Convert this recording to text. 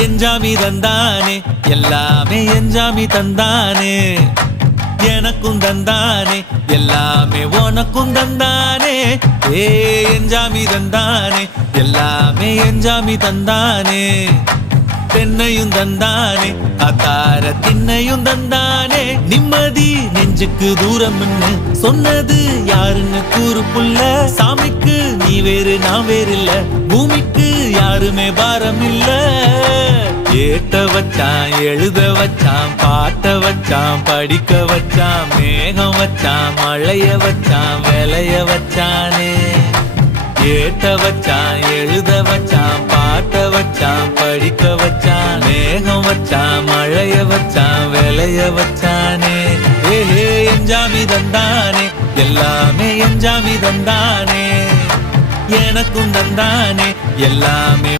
எஞ்சாமி தந்தானே எல்லாமே எஞ்சாமி தந்தானே எனக்கும் தந்தானே எல்லாமே உனக்கும் தந்தானே ஏ எஞ்சாமி தந்தானே எல்லாமே எஞ்சாமி தந்தானே தென்னையும் தந்தானே அத்தார திண்ணையும் தந்தானே நிம்மதி நெஞ்சுக்கு தூரம்னு சொன்னது யாருன்னு கூறு புள்ள சாமிக்கு நீ வேறு நான் வேறு இல்ல பூமிக்கு யாருமே பாரம் இல்ல ஏட்ட வச்சான் எழுத வச்சான் பாட்ட வச்சான் படிக்க வச்சான் மேகம் வச்சான் மழைய வச்சான் விளைய வச்சானே ஏட்ட வச்சான் எழுத வச்சான் பாட்ட வச்சான் படிக்க வச்சான் மேகம் வச்சான் மழைய வச்சான் விளைய வச்சானே ஏஹே எஞ்சாமி தந்தானே எல்லாமே எஞ்சாமி தந்தானே எனக்கும் தந்தானே எல்லாமே